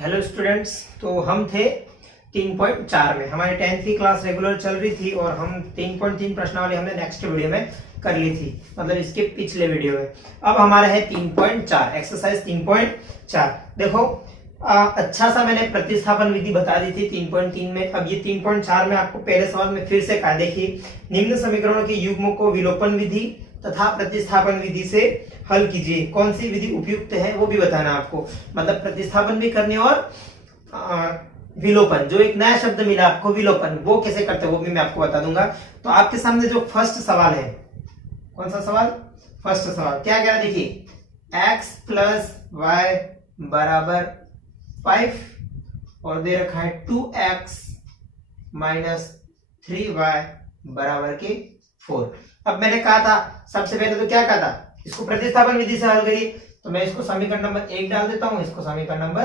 Hello students, तो हम थे 3.4 में। हमारी 10th की क्लास रेगुलर चल रही थी और हम 3.3 प्रश्नावली हमने नेक्स्ट वीडियो में कर ली थी, मतलब इसके पिछले वीडियो में। अब हमारा है 3.4, एक्सरसाइज 3.4। देखो अच्छा सा मैंने प्रतिस्थापन विधि बता दी थी 3.3 में। अब ये 3.4 में आपको पहले सवाल में फिर से कहा, देखिए निम्न समीकरणों के युग्मों को विलोपन विधि तथा प्रतिस्थापन विधि से हल कीजिए। कौन सी विधि उपयुक्त है वो भी बताना आपको, मतलब प्रतिस्थापन भी करने और विलोपन, जो एक नया शब्द मिला आपको विलोपन, वो कैसे करते हैं वो भी मैं आपको बता दूंगा। तो आपके सामने जो फर्स्ट सवाल है, कौन सा सवाल? फर्स्ट सवाल क्या कह रहा है, देखिए x प्लस वाई बराबर 5 और दे रखा है 2x माइनस 3y बराबर के 4। अब मैंने कहा था सबसे पहले, तो क्या कहा था, इसको प्रतिस्थापन विधि से हल करिए। तो मैं इसको समीकरण नंबर 1 डाल देता हूं, इसको समीकरण नंबर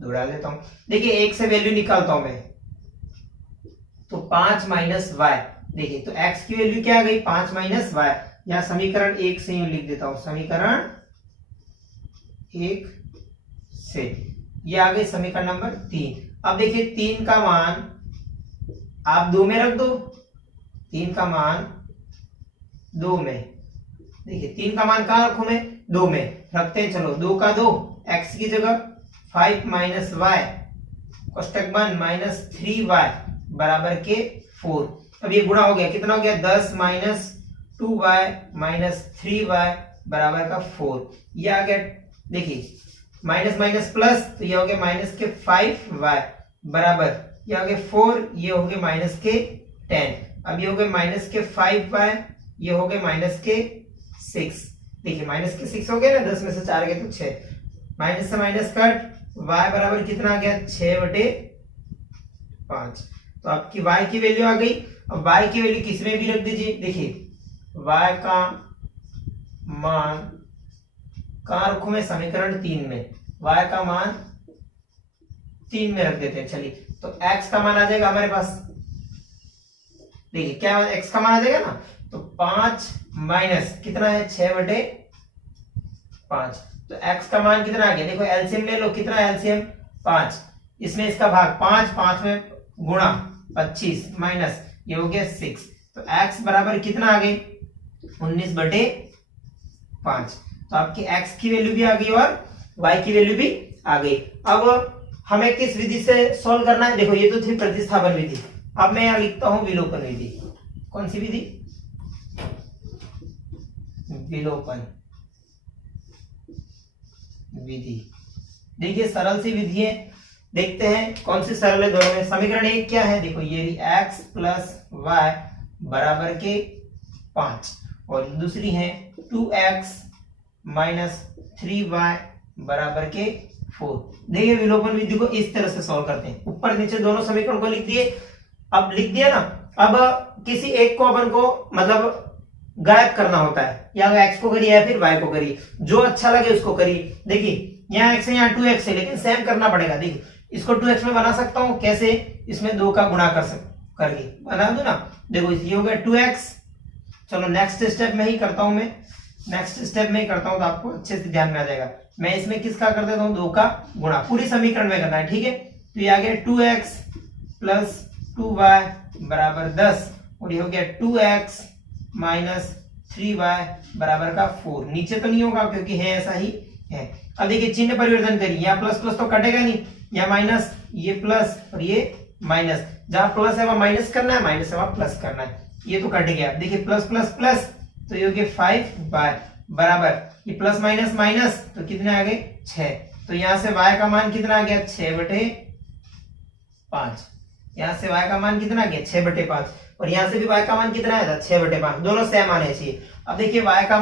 2 डाल देता हूं। देखिए 1 से वैल्यू निकालता हूं मैं, तो 5 माइनस वाई। देखिए तो x की वैल्यू क्या आ गई, 5 माइनस वाई। या समीकरण 1 से यूं लिख देता हूं, समीकरण 1 से ये आ गई समीकरण नंबर 3। अब देखिए 3 का मान आप 2 में रख दो, 3 का मान 2 में। देखिए 3 का मान कहां रखूं मैं, 2 में रखते हैं। चलो 2 का 2, x की जगह 5 माइनस वाई कोष्टक बंद माइनस 3y बराबर के 4। अब ये गुणा हो गया, कितना हो गया, 10 माइनस 2y माइनस 3y बराबर का 4। ये आ गया, देखिए माइनस माइनस प्लस, तो ये हो गया माइनस के 5y बराबर, ये हो गया 4, ये हो गया माइनस के 10। अब ये हो गया माइनस के 5y, ये हो गए माइनस के 6। देखिए माइनस के 6 हो गए ना, 10 में से 4 गए तो 6, माइनस से माइनस कट, y बराबर कितना आ गया, 6/5। तो आपकी y की वैल्यू आ गई। अब y की वैल्यू किस में भी रख दीजिए। देखिए y का मान कहां रखूं मैं, समीकरण 3 में। y का मान 3 में रख देते हैं। चलिए तो x का मान आ जाएगा हमारे पास, देखिए क्या x का मान आ जाएगा ना, तो 5 माइनस कितना है, 6/5। तो x का मान कितना आ गया, देखो एलसीएम ले लो, कितना है एलसीएम, 5। इसमें इसका भाग 5, 5 में गुणा 25 माइनस ये हो गया 6। तो x बराबर कितना आ गई, 19/5। तो आपकी x की वैल्यू भी आ गई और y की वैल्यू भी आ गई। अब हमें किस विधि से सॉल्व करना है, देखो ये तो थी प्रतिस्थापन विधि। अब मैं यहां लिखता हूं विलोपन विधि। कौन सी विधि, विलोपन विधि। देखिए सरल सी विधि है, देखते हैं कौन सी सरल है दोनों में। समीकरण 1 क्या है, देखो ये x प्लस वाई बराबर के 5 और दूसरी है 2x माइनस 3y बराबर के 4। देखिए विलोपन विधि को इस तरह से सॉल्व करते हैं, ऊपर नीचे दोनों समीकरण को लिख दिए। अब लिख दिया ना, अब किसी एक को अपन को मतलब गायब करना होता है, या x को करिए या फिर y को करिए, जो अच्छा लगे उसको करिए। देखिए यहाँ x है, यहाँ 2x है, लेकिन सेम करना पड़ेगा। देखिए इसको 2x में बना सकता हूं, कैसे, इसमें 2 का गुणा करके बना दो ना। देखो ये हो गया 2x। चलो नेक्स्ट स्टेप में ही करता हूं मैं, नेक्स्ट स्टेप में ही करता हूं तो आपको अच्छे से ध्यान में आ जाएगा। मैं इसमें किसका कर देता हूं, 2 का गुणा, पूरी समीकरण में करना है, ठीक है। तो ये आ गया 2x प्लस 2y बराबर 10 और ये हो गया 2x माइनस 3y बराबर का 4। नीचे तो नहीं होगा क्योंकि है ऐसा ही है। अब देखिए चिन्ह परिवर्तन करिए, यहाँ प्लस प्लस तो कटेगा नहीं, यहाँ माइनस, ये प्लस और ये माइनस। जहां प्लस है वहां माइनस करना है, माइनस है वहां प्लस करना है, ये तो कट गया। देखिए प्लस प्लस प्लस, तो ये हो गया 5y बराबर, ये प्लस माइनस माइनस, तो कितने आ गए, 6। तो यहाँ से y का मान कितना आ गया, 6/5। यहाँ से y का मान कितना आ गया, 6/5 और यहाँ से भी y का मान कितना आया था, 6/5। दोनों सेम आने चाहिए। अब देखिए y का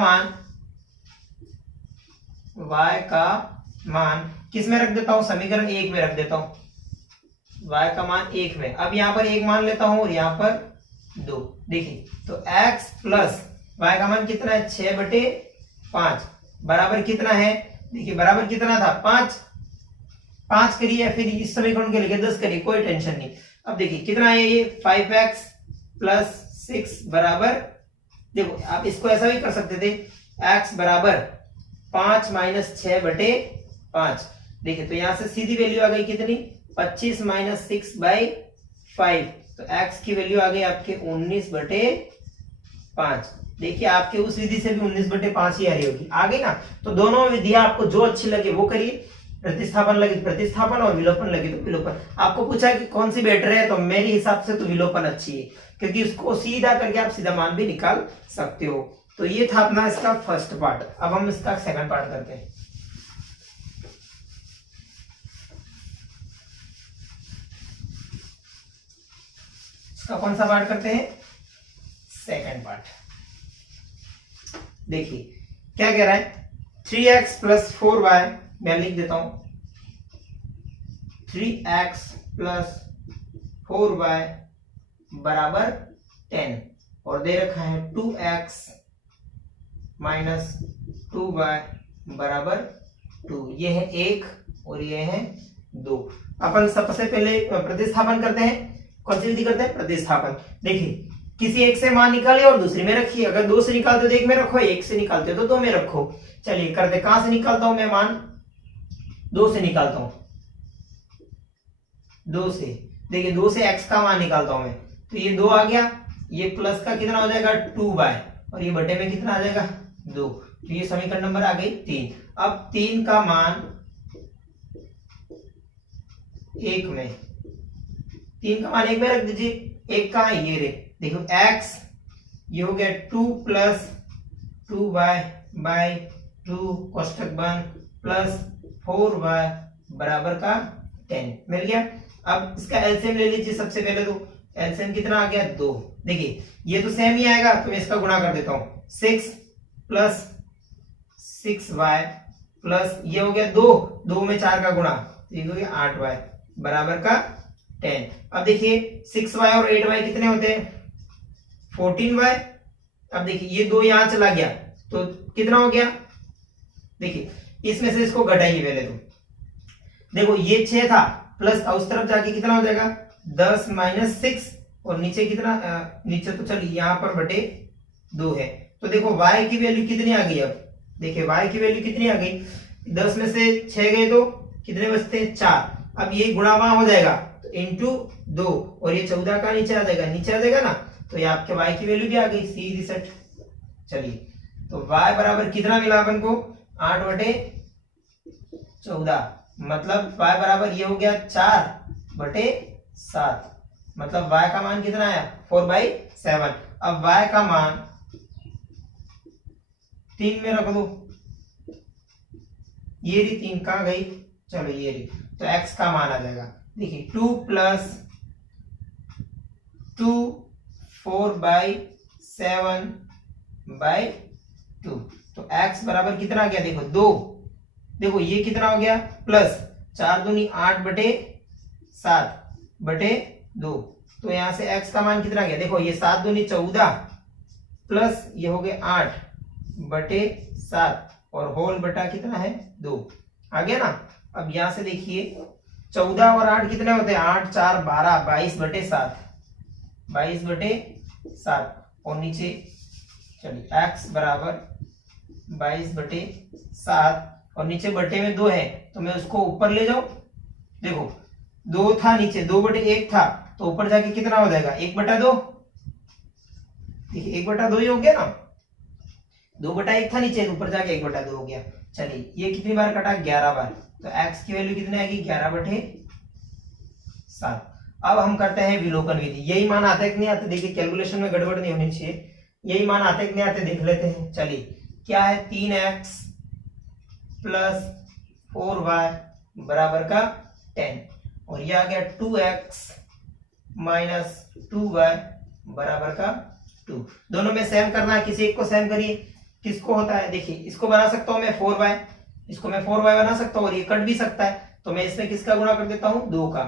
मान किस में रख देता हूं, समीकरण 1 में रख देता हूं, y का मान 1 में। अब यहाँ पर 1 मान लेता हूं और यहाँ पर 2। देखिए तो x प्लस y का मान कितना है, 6/5 बराबर कितना है, देखिए बराबर कितना था, 5 करिए या फिर इस समीकरण के लेके 10 करिए, कोई टेंशन नहीं। अब देखिए कितना है ये, 5x प्लस 6 बराबर, देखो आप इसको ऐसा भी कर सकते थे, x बराबर 5 माइनस 6/5। देखिए तो यहाँ से सीधी वैल्यू आ गई कितनी, 25 माइनस 6/5। तो x की वैल्यू आ गई आपके 19/5। देखिए आपके उस विधि से भी 19/5 ही आ रही होगी, आ गई ना। तो दोनों विधियां आपको जो अच्छी लगे वो करिए, प्रतिस्थापन लगे प्रतिस्थापन और विलोपन लगे तो विलोपन। आपको पूछा कि कौन सी बेटर है, तो मेरे हिसाब से तो विलोपन अच्छी है, क्योंकि उसको सीधा करके आप सीधा मान भी निकाल सकते हो। तो ये था अपना इसका फर्स्ट पार्ट। अब हम इसका सेकंड पार्ट करते हैं। इसका कौन सा पार्ट करते हैं, सेकंड पार्ट। देखिए क्या कह रहा है, 3x + 4y, मैं लिख देता हूं 3x + 4y बराबर 10, और दे रखा है 2x - 2y बराबर 2। ये है 1 और ये है 2। अपन सबसे पहले प्रतिस्थापन करते हैं। कौन सी विधि करते हैं, प्रतिस्थापन। देखिए किसी एक से मान निकालिए और दूसरी में रखिए। अगर 2 से निकालते हो तो 1 में रखो, 1 से निकालते हो तो 2 में रखो। चलिए करते, कहां से निकालता हूं मैं मान, 2 से निकालता हूं, 2 से। देखिए 2 से x का मान निकालता हूं मैं, तो ये 2 आ गया, ये प्लस का कितना हो जाएगा 2y, और ये बटे में कितना आ जाएगा 2। तो ये समीकरण नंबर आ गई 3। अब 3 का मान 1 में, 3 का मान 1 में रख दीजिए। 1 का ये रे, देखो x ये हो गया 2 + 2y/2 कोष्टक बंद प्लस 4y बराबर का 10 मिल गया। अब इसका एलसीएम ले लीजिए सबसे पहले। तो एलसीएम कितना आ गया 2। देखिए ये तो सेम ही आएगा, तो मैं इसका गुणा कर देता हूं, 6 + 6y प्लस ये हो गया 2 में 4 का गुणा, तो ये हो गया 8y बराबर का 10। अब देखिए 6y और 8y कितने होते हैं, 14y। अब देखिए ये 2 यहां चला गया तो कितना हो गया, देखिए इसमें से इसको घटाइए पहले। तो देखो ये 6 था, प्लस उस तरफ जाके कितना हो जाएगा 10 - 6, और नीचे कितना, नीचे तो चलिए यहां पर बटे 2 है। तो देखो y की वैल्यू कितनी आ गई। अब देखिए y की वैल्यू कितनी आ गई, 10 में से 6 गए तो कितने बचते हैं 4। अब ये गुणा वहां हो जाएगा तो इंटू 2, और ये 14 का नीचे आ जाएगा, नीचे आ जाएगा ना। तो ये आपके y की वैल्यू भी आ गई, सीधी सेट। चलिए तो y बराबर कितना मिला अपन को, 8/14, मतलब y बराबर ये हो गया 4/7, मतलब y का मान कितना आया 4/7। अब y का मान 3 में रख दो, ये रही 3 कहां गई, चलो ये रही। तो x का मान आ जाएगा, देखिए 2 + 2 4/7/2। तो x बराबर कितना आ गया, देखो 2। देखो ये कितना हो गया, प्लस 4 दूनी 8/7/2। तो यहां से x का मान कितना आ गया, देखो ये 7 दूनी 14, प्लस ये हो गए 8/7, और होल बटा कितना है 2, आ गया ना। अब यहां से देखिए 14 और 8 कितने होते हैं, 8 - 4 = 12, 22/7, 22/7, और नीचे चलिए x बराबर 22/7, और नीचे बटे में 2 है तो मैं उसको ऊपर ले जाऊं। देखो 2 था नीचे, 2/1 था, तो ऊपर जाके कितना हो जाएगा 1/2। देखिए 1/2 ही हो गया ना, 2/1 था नीचे, ऊपर जाके 1/2 हो गया। चलिए ये कितनी बार कटा, 11 बार। तो x की वैल्यू कितनी आएगी 11/7। अब हम करते हैं विलोपन विधि। यही मान आते कि नहीं आते, देखिए कैलकुलेशन में गड़बड़ नहीं होनी चाहिए। यही मान आते कि नहीं आते देख लेते हैं। चलिए क्या है, 3x + 4y बराबर का 10, और ये आ गया 2x - 2y बराबर का 2। दोनों में सेम करना है, किसी एक को सेम करिए। किसको होता है, देखिए इसको बना सकता हूं मैं 4y, इसको मैं 4y बना सकता हूं, और ये कट भी सकता है। तो मैं इसमें किसका गुणा कर देता हूं, 2 का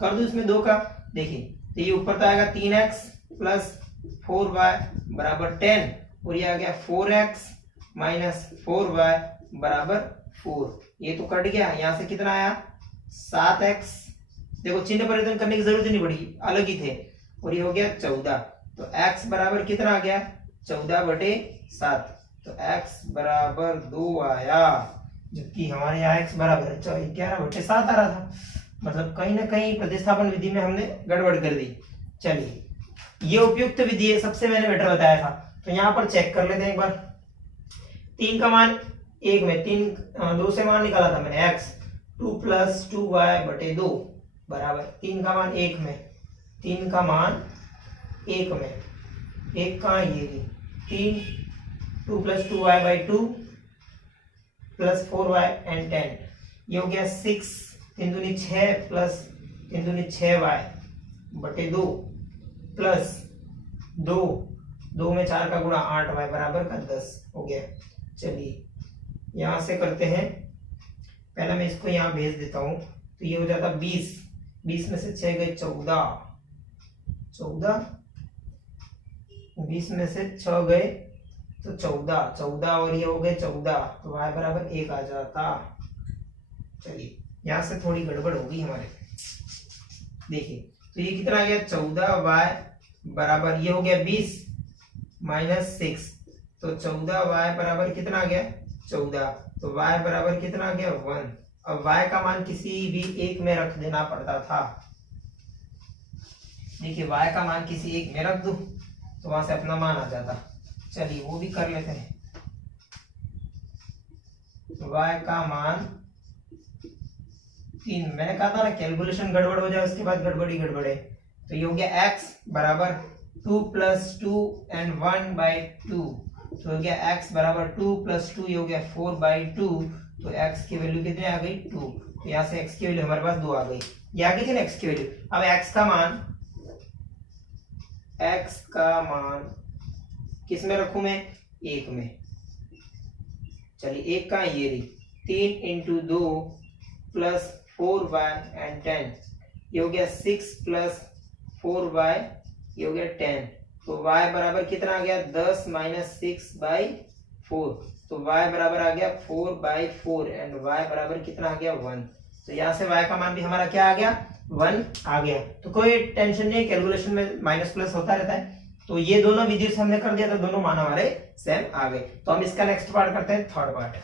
कर दूं इसमें 2 का। देखिए तो ये ऊपर तो आएगा 3x + 4y बराबर 10, और ये आ गया 4x - 4y बराबर 4। ये तो कट गया, यहां से कितना आया 7x। देखो चिन्ह परिवर्तन करने की जरूरत नहीं पड़ी, अलग ही थे, और ये हो गया 14। तो x बराबर कितना आ गया 14/7। तो x बराबर 2 आया। जबकि हमारे यहाँ x बराबर है 11/7 आ रहा था। मतलब कहीं ना कहीं प्रतिस्थापन विधि में हमने गड़बड़ कर दी। चलिए, ये उपयुक्त विधि है, सबसे मैंने बेटर बताया था। तो यहाँ पर चेक कर लेते हैं एक बार। 3 का मान 1 में 2 से मान निकाला था मैंने x, 2 + 2y/2 बराबर 3 का मान 1 में, 3 का मान 1 में, 1 कहाँ ये 3, 2 + 2y/2 + 4y and 10, ये हो गया 6, 3 दूनी 6 + 3 दूनी 6y/2 प्लस 2 में 4 का गुणा 8y बराबर का 10 हो गया। चलिए यहां से करते हैं, पहले मैं इसको यहां भेज देता हूं, तो ये हो जाता 20, 20 में से 6 गए 14, 20 में से 6 गए तो 14 और ये हो गए 14, तो y बराबर 1 आ जाता। चलिए यहां से थोड़ी गड़बड़ होगी हमारे, देखिए तो ये कितना आ गया 14y बराबर, ये हो गया 20 - 6, तो 14y बराबर कितना आ गया 14, तो y बराबर कितना आ गया 1। अब y का मान किसी भी एक में रख देना पड़ता था। देखिए y का मान किसी एक में रख दो तो वहां से अपना मान आ जाता। चलिए वो भी कर लेते हैं। y का मान 3, मैंने कहा था ना कैलकुलेशन गड़बड़ हो जाए उसके बाद गड़बड़ ही गड़बड़ है। तो ये हो गया x बराबर 2 + 2 and 1/2, तो हो गया x बराबर 2 + 2, ये हो गया 4/2, तो x की वैल्यू कितनी आ गई 2, तो यहाँ से x की वैल्यू हमारे पास 2 आ गई। ये आ गई थी ना x की वैल्यू। अब x का मान किस में रखूं मैं 1 में। चलिए 1 का ये रही 3 × 2 + 4y and 10, ये हो गया 6 + 4y, ये हो गया 10, तो y बराबर कितना आ गया 10 - 6/4, तो y बराबर आ गया 4/4 एंड y बराबर कितना आ गया 1। तो यहाँ से y का मान भी हमारा क्या आ गया 1 आ गया। तो कोई टेंशन नहीं, कैलकुलेशन में माइनस प्लस होता रहता है। तो ये दोनों विधि से हमने कर दिया तो दोनों मान हमारे सेम आ गए। तो हम इसका नेक्स्ट पार्ट करते हैं, थर्ड पार्ट।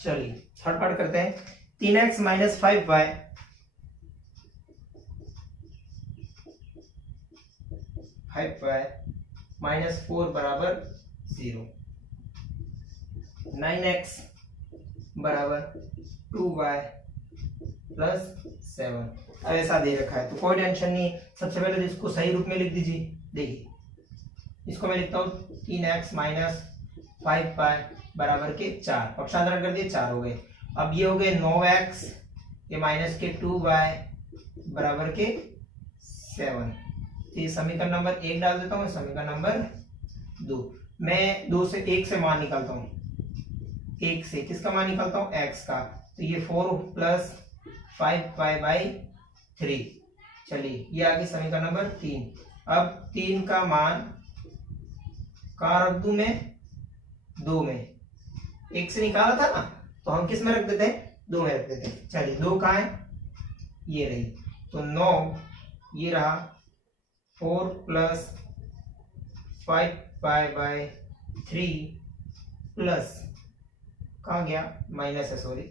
चलिए थर्ड पार्ट करते हैं। 3x - 5y -4 बराबर 0, 9x बराबर 2y + 7। अब ऐसा दे रखा है तो कोई टेंशन नहीं। सबसे पहले तो इसको सही रूप में लिख दीजिए। देखिए इसको मैं लिखता हूँ 3x - 5y बराबर के 4, पक्षांतरण कर दिए 4 हो गए। अब ये हो गए 9x, ये माइनस के 2y बराबर के 7। तो ये समीकरण नंबर 1 डाल देता हूँ, समीकरण नंबर 2। मैं 2 से 1 से मान निकालता हूँ, 1 से किसका मान निकालता हूँ x का, तो ये 4 + 5y/3। चलिए ये आ गई समीकरण नंबर 3। अब 3 का मान कहाँ रख दूं मैं 2 में, 1 से निकाला था ना तो हम किस में रख देते हैं 2 में रख देते हैं। चलिए 2 कहाँ है, ये रही, तो 9 ये रहा, 4 + 5y/3 प्लस कहाँ गया माइनस है, सॉरी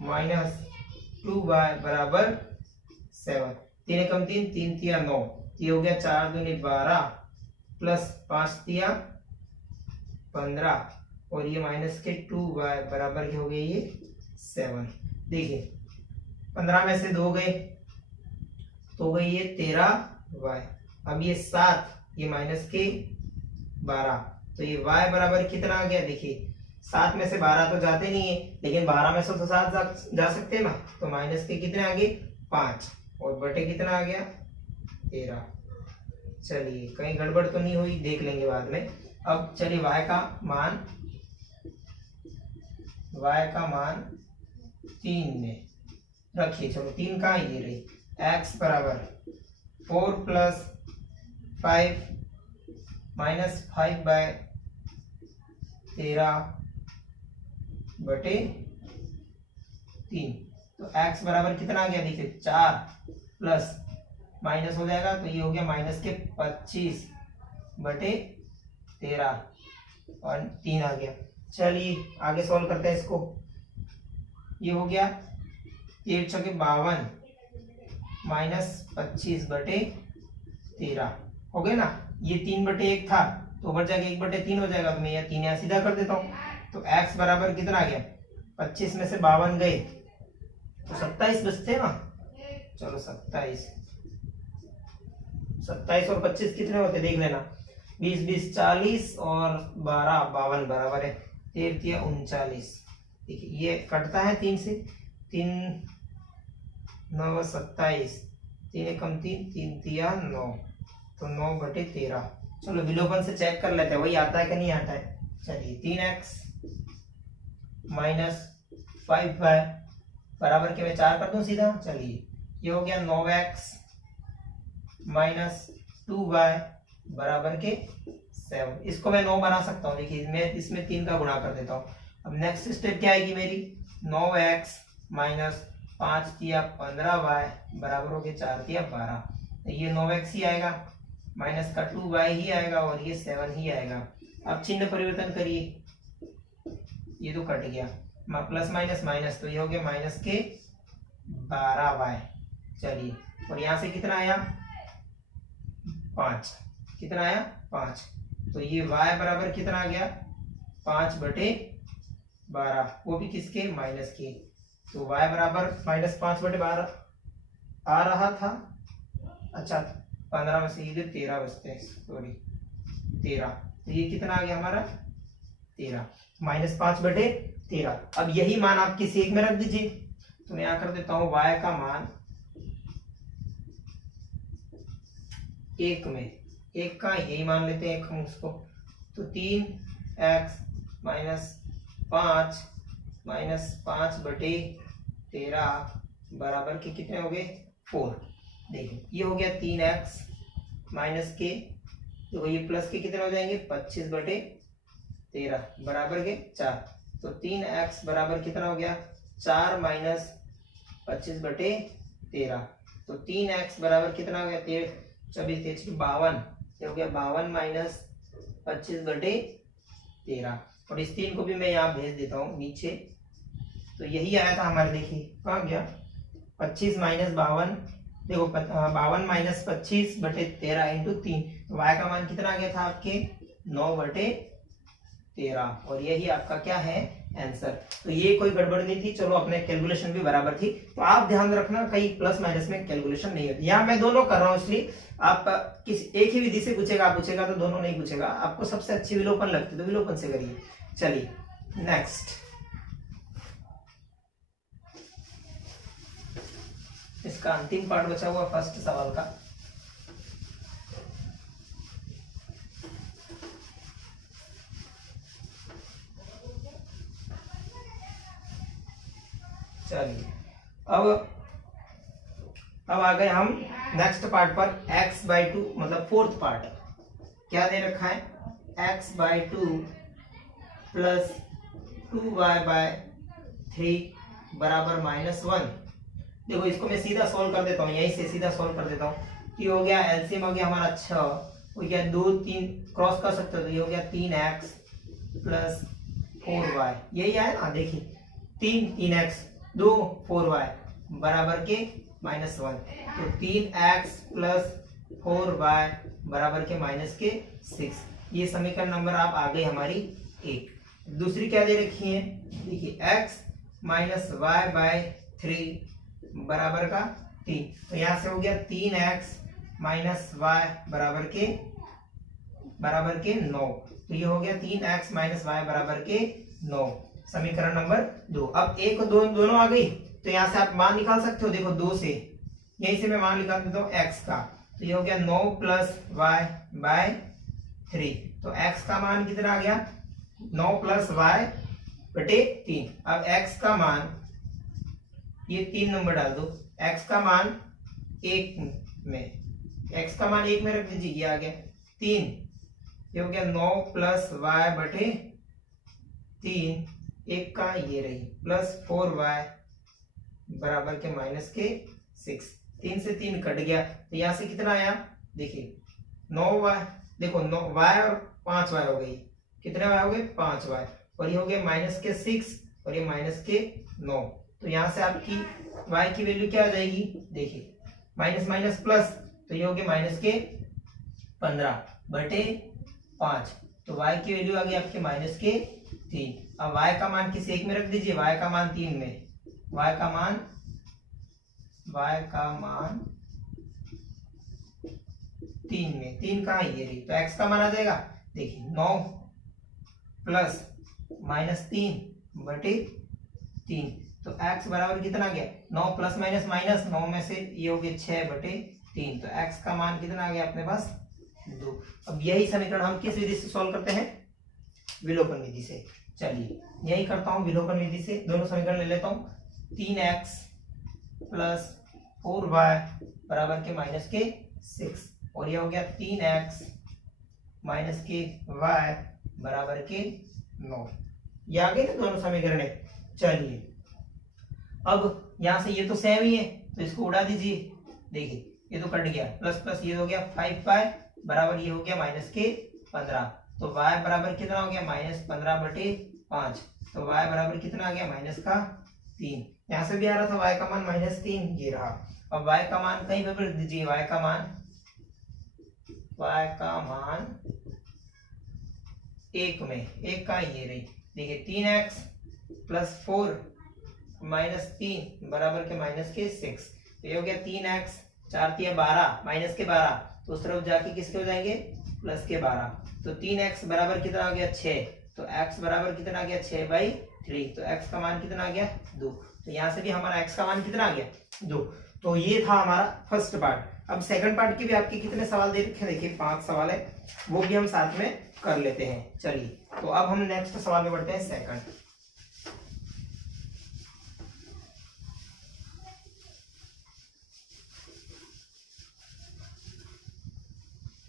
-2y बराबर 7। 3 एकम 3, 3 तिया 9, ये हो गया 4 दूनी 12 प्लस 5 तिया 15 और ये माइनस के 2y बराबर के हो गए ये 7। देखिए 15 में से 2 गए तो गई ये 13y। अब ये 7, ये माइनस के 12, तो ये y बराबर कितना आ गया। देखिए 7 में से 12 तो जाते नहीं है, लेकिन 12 में से तो 7 जा सकते हैं ना, तो माइनस के कितने आ गए 5 और बटे कितना आ गया 13। चलिए कहीं गड़बड़ तो नहीं हुई, देख लेंगे बाद में। अब चलिए y का मान 3 में रखिए। चलो 3 का ये रही, x बराबर 4 + 5 -5/13 बटे 3। तो x बराबर कितना आ गया, देखिए 4 प्लस माइनस हो जाएगा, तो ये हो गया माइनस के 25/13 और 3 आ गया। चलिए आगे सॉल्व करते हैं इसको। ये हो गया 8 छके 52 माइनस 25/13 हो गया ना। ये 3/1 था तो ऊपर जाके 1/3 हो जाएगा, तो मैं ये 3 यहाँ सीधा कर देता हूँ। तो x बराबर कितना आ गया, 25 में से 52 गए तो 27 बचते ना। चलो 27 और 25 कितने होते देख लेना, 20 40 और 12 52 बराबर है 13 39। देखिए ये कटता है 3 से, 3 9 27, 3 एकम 3 3 3 9, तो 9/13। चलो विलोपन से चेक कर लेते हैं वही आता है कि नहीं आता है। चलिए 3x माइनस 5y बराबर के मैं 4 कर दूं सीधा। चलिए ये हो गया 9x माइनस 2y बराबर के 7। इसको मैं 9 बना सकता हूँ। देखिए मैं इसमें 3 का गुणा कर देता हूँ। अब नेक्स्ट स्टेप क्या आएगी मेरी, 9x माइनस 5 तिया 15y बराबर हो गया 4 तिया 12। तो ये 9x ही आएगा, माइनस का 2y ही आएगा और ये 7 ही आएगा। अब चिन्ह परिवर्तन करिए, ये तो कट गया, प्लस माइनस माइनस, तो ये हो गया माइनस के 12y। चलिए और यहाँ से कितना आया 5, कितना आया 5, तो ये y बराबर कितना आ गया 5/12, वो भी किसके माइनस के। तो y बराबर माइनस 5/12 आ रहा था। अच्छा 15 में से ये 13 बचते हैं, सॉरी 13, तो ये कितना आ गया हमारा 13 माइनस 5/13। अब यही मान आप किसी एक में रख दीजिए। तो मैं यहाँ कर देता हूँ y का मान 1 में, 1 का यही मान लेते हैं हम उसको। तो 3x माइनस 5/13 बराबर के कितने हो गए 4। देखिए ये हो गया 3x माइनस के, तो ये प्लस के कितने हो जाएंगे 25/13 बराबर के 4। तो 3x बराबर कितना हो गया 4 माइनस 25/13। तो 3x बराबर कितना हो गया 24 52, ये हो गया 52 माइनस 25/13। और इस 3 को भी मैं यहाँ भेज देता हूँ नीचे। तो यही आया था हमारे, देखिए कहाँ गया 25 माइनस 52, देखो 52 माइनस 25/13 इंटू 3, तो y का मान कितना आ गया था आपके 9/13, और यही आपका क्या है आंसर। तो ये कोई गड़बड़ नहीं थी। चलो अपने कैलकुलेशन भी बराबर थी। तो आप ध्यान रखना कहीं प्लस माइनस में कैलकुलेशन नहीं होती। यहाँ मैं दोनों कर रहा हूँ, इसलिए आप किस एक ही विधि से पूछेगा तो दोनों नहीं पूछेगा। आपको सबसे अच्छी विलोपन लगती तो विलोपन से करिए। चलिए नेक्स्ट, इसका अंतिम पार्ट बचा हुआ फर्स्ट सवाल का। चलिए अब आ गए हम नेक्स्ट पार्ट पर, x/2 मतलब फोर्थ पार्ट। क्या दे रखा है x/2 प्लस 2y/3 बराबर -1। देखो इसको मैं सीधा सॉल्व कर देता हूँ, यहीं से सीधा सॉल्व कर देता हूँ। ये हो गया एलसीएम हो गया हमारा 6, हो गया 2 3 क्रॉस कर सकते हो, तो ये हो गया 3x प्लस 4y, यही आया ना। देखिए 3x 2 4y बराबर के -1, तो 3x प्लस 4y बराबर के -6। ये समीकरण नंबर आप आ गई हमारी 1। दूसरी क्या दे रखी है, देखिए x माइनस y/3 बराबर का 3, तो यहां से हो गया 3x माइनस y बराबर के 9, तो ये हो गया 3x माइनस y बराबर के 9, समीकरण नंबर 2। अब एक और दोनों आ गई, तो यहाँ से आप मान निकाल सकते हो। देखो 2 से, यहीं से मैं मान निकाल देता हूँ x का, तो ये हो गया 9 प्लस y/3, तो x का मान कितना आ गया 9 प्लस y/3। अब x का मान, ये 3 नंबर डाल दो, x का मान 1 में, x का मान 1 में रख दीजिए, ये आ गया 3, ये हो गया 9 प्लस y/3, 1 का ये रही प्लस 4y बराबर के -6। 3 से 3 कट गया तो यहाँ से कितना आया, देखिए 9y, देखो 9y और 5y हो गई, कितने y हो गए 5y, और ये हो गया -6 और ये -9। तो यहाँ से आपकी y की वैल्यू क्या आ जाएगी, देखिए माइनस माइनस प्लस, तो ये हो गया -15/5। तो y की वैल्यू आ गई आपके -3। अब y का मान किसी एक में रख दीजिए, y का मान 3 में, y का मान 3 में, 3 कहाँ है, ये रही, तो x का मान आ जाएगा, देखिए 9 प्लस -3/3, तो x बराबर कितना आ गया, 9 प्लस माइनस माइनस, 9 में से ये हो गया 6/3, तो x का मान कितना आ गया अपने पास 2। अब यही समीकरण हम किस विधि से सॉल्व करते हैं, विलोपन विधि से। चलिए यही करता हूं विलोपन विधि से, दोनों समीकरण ले लेता हूं। 3x प्लस 4y बराबर के -6, और ये हो गया 3x माइनस के y बराबर के 9। ये आ गए ना दोनों समीकरण। चलिए अब यहां से ये तो सेम ही है, तो इसको उड़ा दीजिए, देखिए ये तो कट गया, प्लस प्लस ये हो गया 5y बराबर ये हो गया -15, तो y बराबर कितना हो गया -15/5, तो y बराबर कितना आ गया -3। यहाँ से भी आ रहा था y का मान -3, ये रहा। अब y का मान कहीं पर रख दीजिए, y का मान 1 में, 1 का ये रही, देखिए 3x प्लस 4 -3 बराबर के -6, तो ये हो गया 3x, 4 3 12 -12, तो उस तरफ जाके किसके हो जाएंगे +12, तो 3x बराबर कितना आ गया 6, तो x बराबर कितना आ गया 6/3, तो x का मान कितना आ गया 2, तो यहाँ से भी हमारा x का मान कितना आ गया 2। तो ये था हमारा फर्स्ट पार्ट। अब सेकंड पार्ट के भी आपके कितने सवाल दे रखे हैं, देखिए 5 सवाल है, वो भी हम साथ में कर लेते हैं। चलिए तो अब हम नेक्स्ट सवाल में बढ़ते हैं, सेकंड।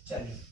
चलिए